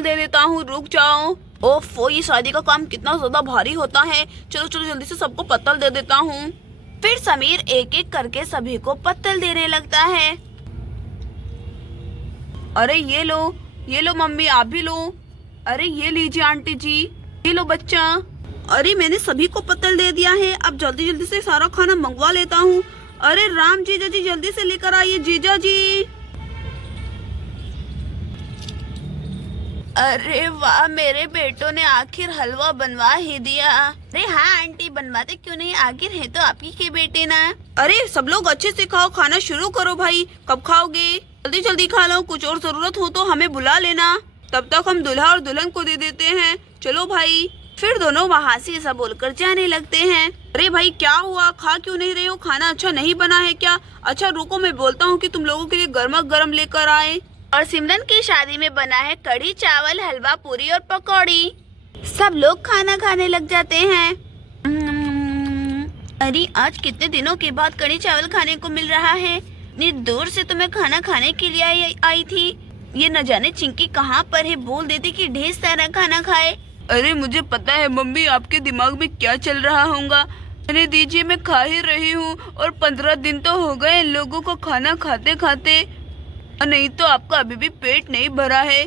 पत्तल दे देता हूँ, रुक जाओ। ओफो, ये शादी का काम कितना ज्यादा भारी होता है। चलो चलो जल्दी से सबको पत्तल दे देता हूँ। फिर समीर एक एक करके सभी को पत्तल देने लगता है। अरे ये लो मम्मी, आप भी लो। अरे ये लीजिए आंटी जी, ये लो बच्चा। अरे मैंने सभी को पत्तल दे दिया है, अब जल्दी जल्दी से सारा खाना मंगवा लेता हूँ। अरे राम जीजा जी जल्दी से लेकर आइए जीजा जी। अरे वाह, मेरे बेटों ने आखिर हलवा बनवा ही दिया। अरे हाँ आंटी, बनवाते क्यों नहीं, आखिर है तो आप ही के बेटे ना। अरे सब लोग अच्छे से खाओ, खाना शुरू करो भाई। कब खाओगे? जल्दी जल्दी खा लो, कुछ और जरूरत हो तो हमें बुला लेना, तब तक हम दूल्हा और दुल्हन को दे देते हैं। चलो भाई। फिर दोनों वहाँ से ऐसा बोलकर जाने लगते हैं। अरे भाई क्या हुआ, खा क्यों नहीं रहे हो? खाना अच्छा नहीं बना है क्या? अच्छा रुको, मैं बोलता हूँ कि तुम लोगों के लिए गर्मा गर्म लेकर आए। और सिमरन की शादी में बना है कढ़ी चावल, हलवा पूरी और पकौड़ी। सब लोग खाना खाने लग जाते हैं। अरे आज कितने दिनों के बाद कढ़ी चावल खाने को मिल रहा है। इतनी दूर से तो मैं खाना खाने के लिए आई थी। ये न जाने चिंकी कहाँ पर है, बोल देती कि ढेर सारा खाना खाए। अरे मुझे पता है मम्मी, आपके दिमाग में क्या चल रहा होगा। अरे दीजिए, मैं खा ही रही हूँ, और 15 दिन तो हो गए लोगों को खाना खाते खाते, नहीं तो आपका अभी भी पेट नहीं भरा है।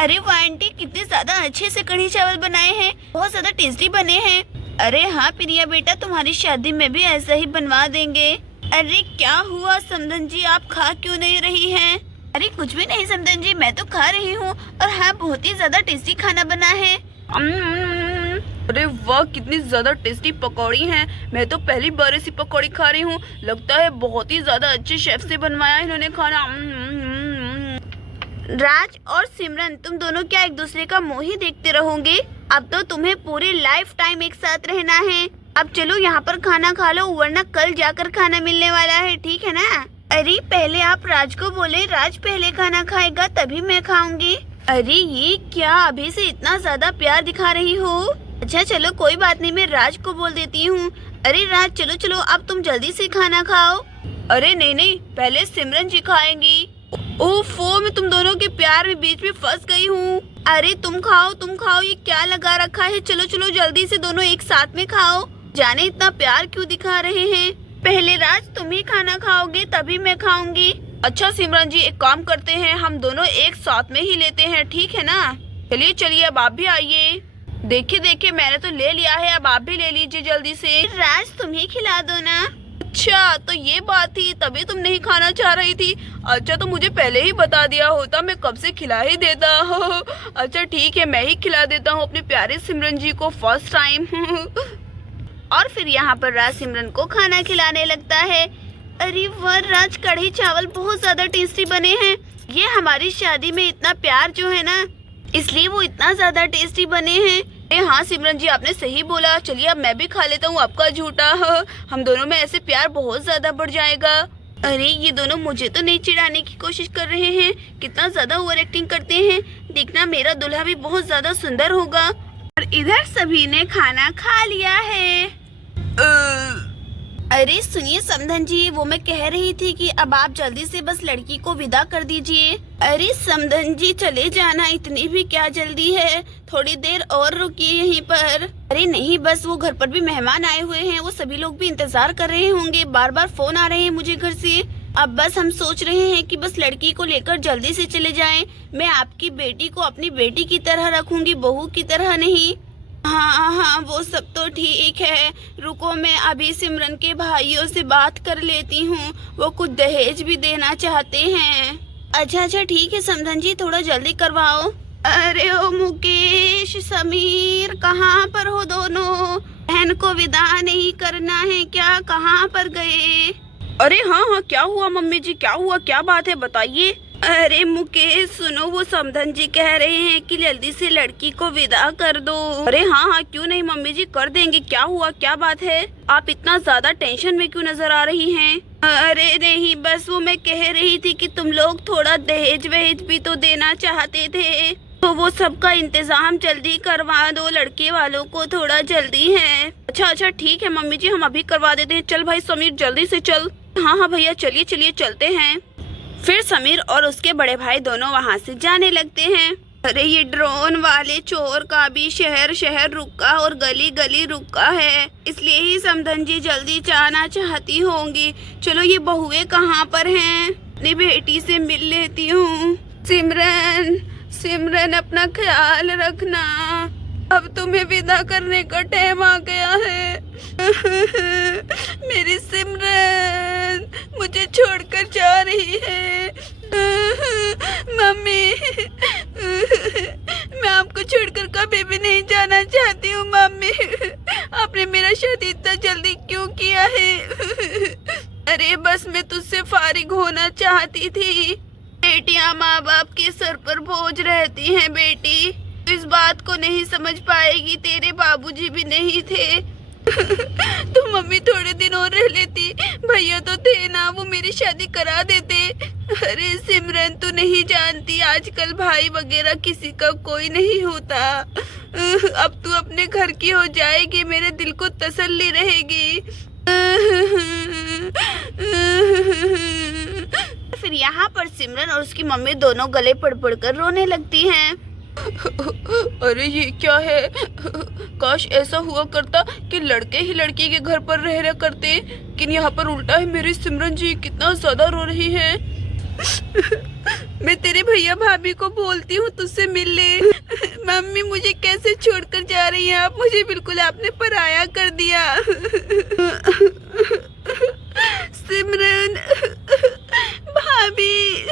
अरे वो आंटी, कितने ज्यादा अच्छे से कढ़ी चावल बनाए हैं, बहुत ज्यादा टेस्टी बने हैं। अरे हाँ प्रिया बेटा, तुम्हारी शादी में भी ऐसा ही बनवा देंगे। अरे क्या हुआ समधन जी, आप खा क्यों नहीं रही हैं? अरे कुछ भी नहीं समधन जी, मैं तो खा रही हूँ, और हाँ बहुत ही ज्यादा टेस्टी खाना बना है। अरे वाह, कितनी ज्यादा टेस्टी पकौड़ी हैं। मैं तो पहली बार ऐसी पकौड़ी खा रही हूँ, लगता है बहुत ही ज्यादा अच्छे शेफ से बनवाया इन्होंने खाना। राज और सिमरन, तुम दोनों क्या एक दूसरे का मुंह ही देखते रहोगे? अब तो तुम्हें पूरी लाइफ टाइम एक साथ रहना है। अब चलो यहाँ पर खाना खा लो, वरना कल जाकर खाना मिलने वाला है, ठीक है ना? अरे पहले आप राज को बोले, राज पहले खाना खाएगा तभी मैं खाऊंगी। अरे ये क्या, अभी से इतना ज्यादा प्यार दिखा रही हो? अच्छा चलो कोई बात नहीं, मैं राज को बोल देती हूँ। अरे राज चलो चलो, अब तुम जल्दी से खाना खाओ। अरे नहीं नहीं, पहले सिमरन जी खाएंगी। ओफो, मैं तुम दोनों के प्यार में बीच में फंस गई हूँ। अरे तुम खाओ, ये क्या लगा रखा है? चलो चलो जल्दी से दोनों एक साथ में खाओ। जाने इतना प्यार क्यों दिखा रहे हैं। पहले राज तुम ही खाना खाओगे तभी मैं खाऊंगी। अच्छा सिमरन जी, एक काम करते हैं, हम दोनों एक साथ में ही लेते हैं, ठीक है ना? चलिए चलिए, अब आप भी आइए। देखिए मैंने तो ले लिया है, अब आप भी ले लीजिए जल्दी से। राज तुम ही खिला दो ना। अच्छा तो ये बात थी, तभी तुम नहीं खाना चाह रही थी। अच्छा तो मुझे पहले ही बता दिया होता, मैं कब से खिला ही देता। अच्छा ठीक है, मैं ही खिला देता हूँ अपने प्यारे सिमरन जी को फर्स्ट टाइम। और फिर यहाँ पर राज सिमरन को खाना खिलाने लगता है। अरे वाह राज, कढ़ी चावल बहुत ज्यादा टेस्टी बने हैं। ये हमारी शादी में इतना प्यार जो है ना, इसलिए वो इतना ज्यादा टेस्टी बने हैं। अरे हाँ सिमरन जी, आपने सही बोला। चलिए अब मैं भी खा लेता हूँ आपका झूठा। हम दोनों में ऐसे प्यार बहुत ज्यादा बढ़ जाएगा। अरे ये दोनों मुझे तो नहीं चिढ़ाने की कोशिश कर रहे हैं, कितना ज्यादा ओवर एक्टिंग करते हैं। देखना मेरा दूल्हा भी बहुत ज्यादा सुंदर होगा। और इधर सभी ने खाना खा लिया है। अरे सुनिए समधन जी, वो मैं कह रही थी कि अब आप जल्दी से बस लड़की को विदा कर दीजिए। अरे समधन जी चले जाना, इतनी भी क्या जल्दी है, थोड़ी देर और रुकिए यहीं पर। अरे नहीं, बस वो घर पर भी मेहमान आए हुए हैं, वो सभी लोग भी इंतजार कर रहे होंगे, बार बार फोन आ रहे हैं मुझे घर से। अब बस हम सोच रहे हैं कि बस लड़की को लेकर जल्दी से चले जाएं। मैं आपकी बेटी को अपनी बेटी की तरह रखूंगी, बहू की तरह नहीं। हाँ वो सब तो ठीक है, रुको मैं अभी सिमरन के भाइयों से बात कर लेती हूँ, वो कुछ दहेज भी देना चाहते हैं। अच्छा ठीक है समधन जी, थोड़ा जल्दी करवाओ। अरे ओ मुकेश, समीर, कहाँ पर हो दोनों? बहन को विदा नहीं करना है क्या? कहाँ पर गए? अरे हाँ क्या हुआ मम्मी जी, क्या हुआ, क्या बात है बताइए। अरे मुकेश सुनो, वो समधन जी कह रहे हैं कि जल्दी से लड़की को विदा कर दो। अरे हाँ क्यों नहीं मम्मी जी, कर देंगे। क्या हुआ, क्या बात है? आप इतना ज्यादा टेंशन में क्यों नजर आ रही हैं? अरे नहीं, बस वो मैं कह रही थी कि तुम लोग थोड़ा दहेज वहेज भी तो देना चाहते थे, तो वो सबका इंतजाम जल्दी करवा दो, लड़के वालों को थोड़ा जल्दी है। अच्छा ठीक है मम्मी जी, हम अभी करवा देते हैं। चल भाई समीर जल्दी से चल। हाँ भैया चलिए चलते हैं। फिर समीर और उसके बड़े भाई दोनों वहाँ से जाने लगते हैं। अरे ये ड्रोन वाले चोर का भी शहर शहर रुका और गली गली रुका है, इसलिए ही समधन जी जल्दी जाना चाहती होंगी। चलो ये बहुएं कहाँ पर हैं? अपनी बेटी से मिल लेती हूँ। सिमरन, सिमरन अपना ख्याल रखना, अब तुम्हें विदा करने का टाइम आ गया है। मेरी सिमरन मुझे छोड़कर जा रही है। मम्मी, मैं आपको छोड़कर कभी भी नहीं जाना चाहती हूँ। मम्मी, आपने मेरा शादी इतना जल्दी क्यों किया है? अरे बस मैं तुझसे फारिग होना चाहती थी। बेटियां माँ बाप के सर पर बोझ रहती हैं बेटी, इस बात को नहीं समझ पाएगी। तेरे बाबूजी भी नहीं थे तो मम्मी थोड़े दिन और रह लेती, भैया तो थे ना, वो मेरी शादी करा देते। अरे सिमरन, तू नहीं जानती आजकल भाई वगैरह किसी का कोई नहीं होता। अब तू अपने घर की हो जाएगी, मेरे दिल को तसल्ली रहेगी। फिर यहाँ पर सिमरन और उसकी मम्मी दोनों गले पड़ पड़ कर रोने लगती हैं। अरे ये क्या है? काश ऐसा हुआ करता कि लड़के ही लड़की के घर पर रह करते, लेकिन यहाँ पर उल्टा है। मेरी सिमरन जी कितना ज्यादा रो रही है। मैं तेरे भैया भाभी को बोलती हूँ तुझसे मिल ले। मम्मी मुझे कैसे छोड़कर जा रही हैं आप? मुझे बिल्कुल आपने पराया कर दिया। सिमरन भाभी,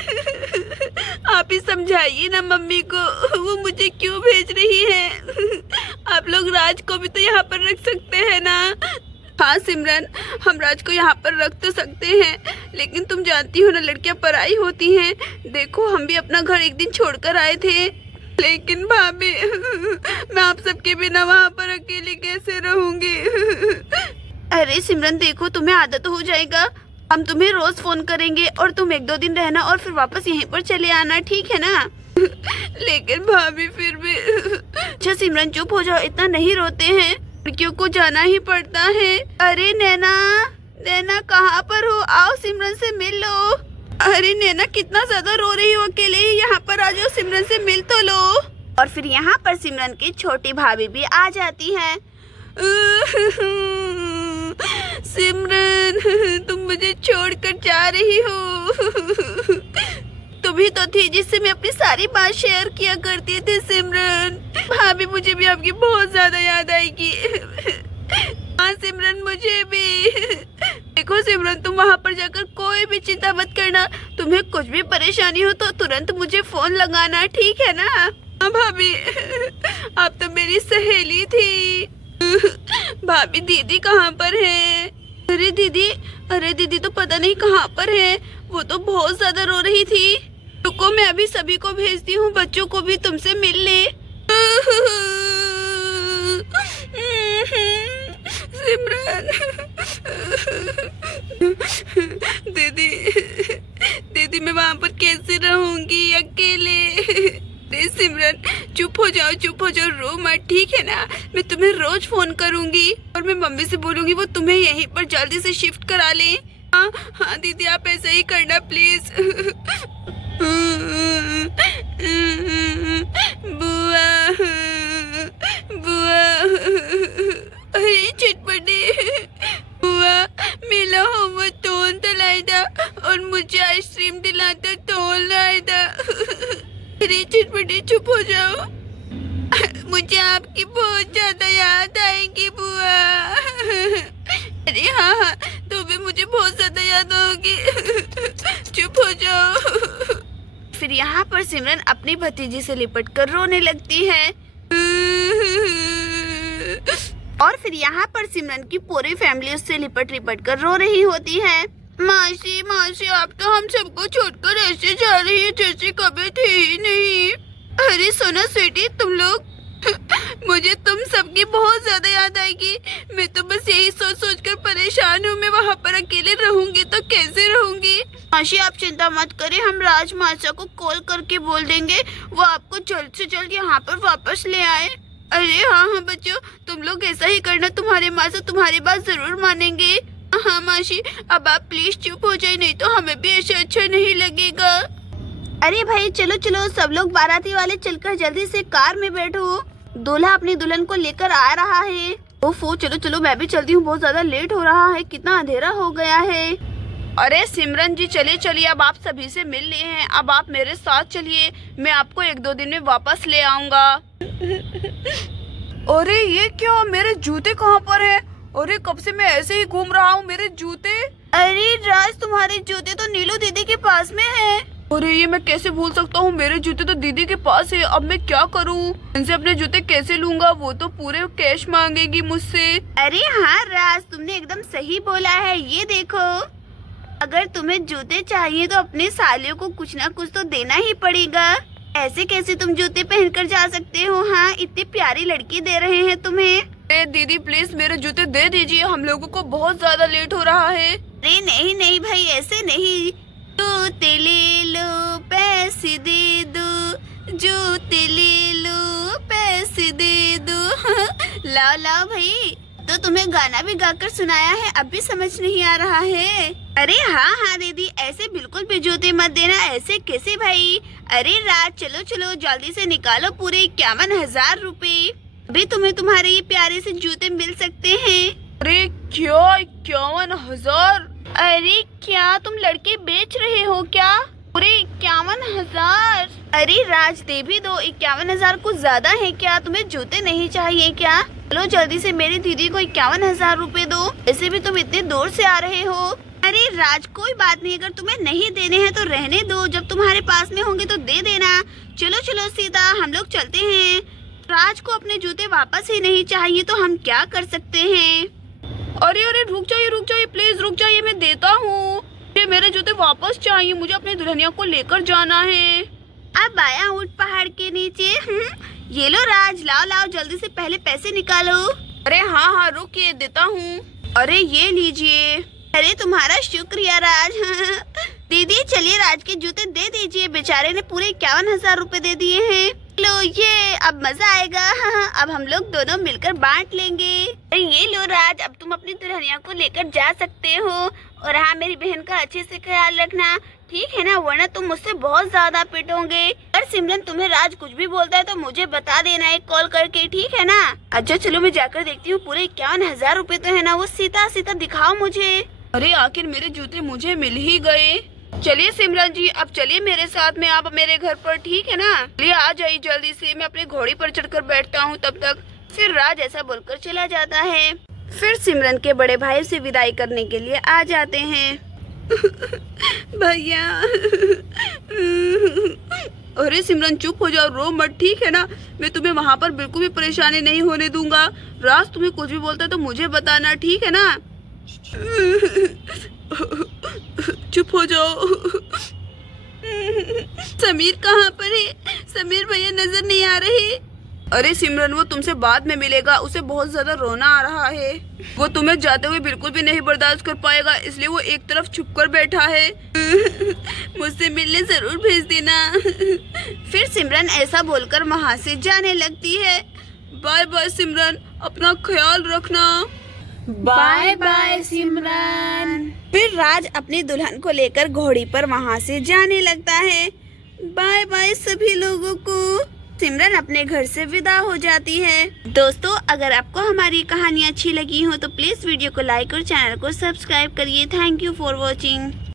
आप ही समझाइए ना मम्मी को, वो मुझे क्यों भेज रही है? आप लोग राज को भी तो यहाँ पर रख सकते हैं ना। हाँ सिमरन, हम राज को यहाँ पर रख तो सकते हैं, लेकिन तुम जानती हो ना लड़कियाँ पराई होती हैं। देखो हम भी अपना घर एक दिन छोड़कर आए थे, लेकिन भाभी मैं आप सबके बिना वहाँ पर अकेली कैसे रहूंगी? अरे सिमरन देखो, तुम्हें आदत हो जाएगा, हम तुम्हें रोज फोन करेंगे और तुम 1-2 दिन रहना और फिर वापस यहीं पर चले आना, ठीक है ना? लेकिन भाभी फिर भी। अच्छा सिमरन चुप हो जाओ, इतना नहीं रोते हैं, लड़कियों को जाना ही पड़ता है। अरे नैना, नैना कहाँ पर हो? आओ सिमरन से मिल लो। अरे नैना कितना ज्यादा रो रही हो, अकेले ही यहाँ पर आ जाओ, सिमरन से मिल तो लो। और फिर यहाँ पर सिमरन की छोटी भाभी भी आ जाती है। सिमरन तुम मुझे छोड़कर जा रही हो। तुम ही तो थी जिससे मैं अपनी सारी बात शेयर किया करती थी सिमरन। भाभी मुझे भी आपकी बहुत ज्यादा याद आएगी। हाँ सिमरन मुझे भी। देखो सिमरन, तुम वहाँ पर जाकर कोई भी चिंता मत करना, तुम्हें कुछ भी परेशानी हो तो तुरंत मुझे फोन लगाना, ठीक है ना? हाँ भाभी, आप तो मेरी सहेली थी। भाभी दीदी कहाँ पर है? अरे दीदी तो पता नहीं कहाँ पर है, वो तो बहुत ज्यादा रो रही थी। रुको मैं अभी सभी को भेजती हूँ, बच्चों को भी तुमसे मिल ले। सिमरन दीदी मैं वहाँ पर कैसे रहूंगी अकेले? सिमरन चुप हो जाओ, रो मत, ठीक है ना? मैं तुम्हें रोज फोन करूंगी और मैं मम्मी से बोलूंगी वो तुम्हें यहीं पर जल्दी से शिफ्ट करा ले। हाँ दीदी आप ऐसा ही करना प्लीज। बुआ अरे चटपटे बुआ, मेरा होमवर्क तोन दिलाई था और मुझे आइसक्रीम दिलाता तोन लाया था। अरे चटपटे चुप हो जाओ, मुझे आपकी बहुत ज्यादा याद आएगी बुआ। अरे हाँ तुम्हें मुझे बहुत ज्यादा याद होगी, चुप हो जाओ। फिर यहाँ पर सिमरन अपनी भतीजी से लिपट कर रोने लगती है। और फिर यहाँ पर सिमरन की पूरी फैमिली उससे लिपट कर रो रही होती है। मासी आप तो हम सबको छोड़कर ऐसे जा रही है जैसे कभी थे ही नहीं। अरे सुनो स्वीटी, तुम लोग मुझे तुम सबकी बहुत ज्यादा याद आएगी। मैं तो बस यही सोच कर परेशान हूँ, मैं वहाँ पर अकेले रहूंगी तो कैसे रहूंगी? मासी आप चिंता मत करें, हम राज मासा को कॉल करके बोल देंगे, वो आपको जल्द से जल्द यहाँ पर वापस ले आए। अरे हाँ बच्चों, तुम लोग ऐसा ही करना, तुम्हारे मासा तुम्हारी बात जरूर मानेंगे। हाँ मासी, अब आप प्लीज चुप हो जाए, नहीं तो हमें भी ऐसे अच्छा नहीं लगेगा। अरे भाई चलो चलो, सब लोग बाराती वाले चलकर जल्दी से कार में बैठो, दूल्हा अपनी दुल्हन को लेकर आ रहा है। ओफो, चलो चलो मैं भी चलती हूँ, बहुत ज्यादा लेट हो रहा है, कितना अंधेरा हो गया है। अरे सिमरन जी चलिए चलिए, अब आप सभी से मिल लिए हैं, अब आप मेरे साथ चलिए, मैं आपको 1-2 दिन में वापस ले आऊंगा। अरे ये क्या, मेरे जूते कहाँ पर है? अरे कब से मैं ऐसे ही घूम रहा हूँ, मेरे जूते। अरे राज, तुम्हारे जूते तो नीलू दीदी के पास में है। अरे ये मैं कैसे भूल सकता हूँ, मेरे जूते तो दीदी के पास है, अब मैं क्या करूँ? इनसे अपने जूते कैसे लूंगा, वो तो पूरे कैश मांगेगी मुझसे। अरे हाँ राज, तुमने एकदम सही बोला है। ये देखो, अगर तुम्हें जूते चाहिए तो अपने सालियों को कुछ ना कुछ तो देना ही पड़ेगा। ऐसे कैसे तुम जूते पहनकर जा सकते हो? हाँ, इतनी प्यारी लड़की दे रहे हैं तुम्हें। अरे दीदी प्लीज मेरे जूते दे दीजिए, हम लोगों को बहुत ज्यादा लेट हो रहा है। अरे नहीं नहीं भाई, ऐसे नहीं, जूते ले लो पैसे दे दो, जूते ले लो पैसे दे दो। लाओ लाओ भाई, तो तुम्हें गाना भी गाकर सुनाया है, अब भी समझ नहीं आ रहा है? अरे हाँ हाँ दीदी, ऐसे बिल्कुल भी जूते मत देना, ऐसे कैसे भाई? अरे राज चलो चलो, जल्दी से निकालो पूरे 51,000 रुपए, अभी तुम्हें तुम्हारे ये प्यारे से जूते मिल सकते हैं। अरे क्या 51,000? अरे क्या तुम लड़के बेच रहे हो क्या? पूरे 51,000? अरे राज दे भी दो, 51,000 कुछ ज्यादा है क्या? तुम्हें जूते नहीं चाहिए क्या? चलो जल्दी से मेरी दीदी को 51,000 रुपए दो, ऐसे भी तुम इतने दूर से आ रहे हो। अरे राज कोई बात नहीं, अगर तुम्हें नहीं देने हैं तो रहने दो, जब तुम्हारे पास में होंगे तो दे देना। चलो चलो सीधा हम लोग चलते हैं। राज को अपने जूते वापस ही नहीं चाहिए तो हम क्या कर सकते हैं? अरे अरे रुक जाइए प्लीज रुक जाइए, मैं देता हूँ, मेरे जूते वापस चाहिए, मुझे अपनी दुल्हनिया को लेकर जाना है। अब आया ऊंट पहाड़ के नीचे। ये लो राज, लाओ लाओ जल्दी से, पहले पैसे निकालो। अरे हाँ हाँ रुकिए, देता हूँ। अरे ये लीजिए। अरे तुम्हारा शुक्रिया राज। दीदी चलिए राज के जूते दे दीजिए, बेचारे ने पूरे 51,000 रुपए दे दिए हैं। लो ये, अब मजा आएगा। अब हम लोग दोनों मिलकर बांट लेंगे। ये लो राज, अब तुम अपनी दुल्हनिया को लेकर जा सकते हो, और हाँ मेरी बहन का अच्छे से ख्याल रखना, ठीक है ना, वरना तुम मुझसे बहुत ज्यादा पिटोगे। और सिमरन तुम्हें राज कुछ भी बोलता है तो मुझे बता देना एक कॉल करके, ठीक है ना? अच्छा चलो मैं जाकर देखती हूँ, पूरे 51,000 रुपए तो है ना, वो सीधा सीधा दिखाओ मुझे। अरे आखिर मेरे जूते मुझे मिल ही गए। चलिए सिमरन जी, अब चलिए मेरे साथ में, आप मेरे घर पर, ठीक है ना? चलिए आ जाइए जल्दी से, मैं अपने घोड़ी पर चढ़कर बैठता हूँ तब तक। फिर राज ऐसा बोलकर चला जाता है। फिर सिमरन के बड़े भाई से विदाई करने के लिए आ जाते हैं। भैया। अरे सिमरन चुप हो जाओ, रो मत, ठीक है ना? मैं तुम्हें वहाँ पर बिल्कुल भी परेशानी नहीं होने दूंगा। राज तुम्हें कुछ भी बोलता है तो मुझे बताना, ठीक है ना? चुप हो जाओ। समीर कहाँ पर है? समीर भैया नजर नहीं आ रहे। अरे सिमरन वो तुमसे बाद में मिलेगा, उसे बहुत ज्यादा रोना आ रहा है, वो तुम्हें जाते हुए बिल्कुल भी नहीं बर्दाश्त कर पाएगा, इसलिए वो एक तरफ छुप कर बैठा है। मुझसे मिलने जरूर भेज देना। फिर सिमरन ऐसा बोलकर वहाँ से जाने लगती है। बाय बाय सिमरन, अपना ख्याल रखना। बाय बाय सिमरन। फिर राज अपनी दुल्हन को लेकर घोड़ी पर वहाँ से जाने लगता है। बाय बाय सभी लोगों को। सिमरन अपने घर से विदा हो जाती है। दोस्तों अगर आपको हमारी कहानी अच्छी लगी हो तो प्लीज वीडियो को लाइक और चैनल को सब्सक्राइब करिए। Thank you for watching.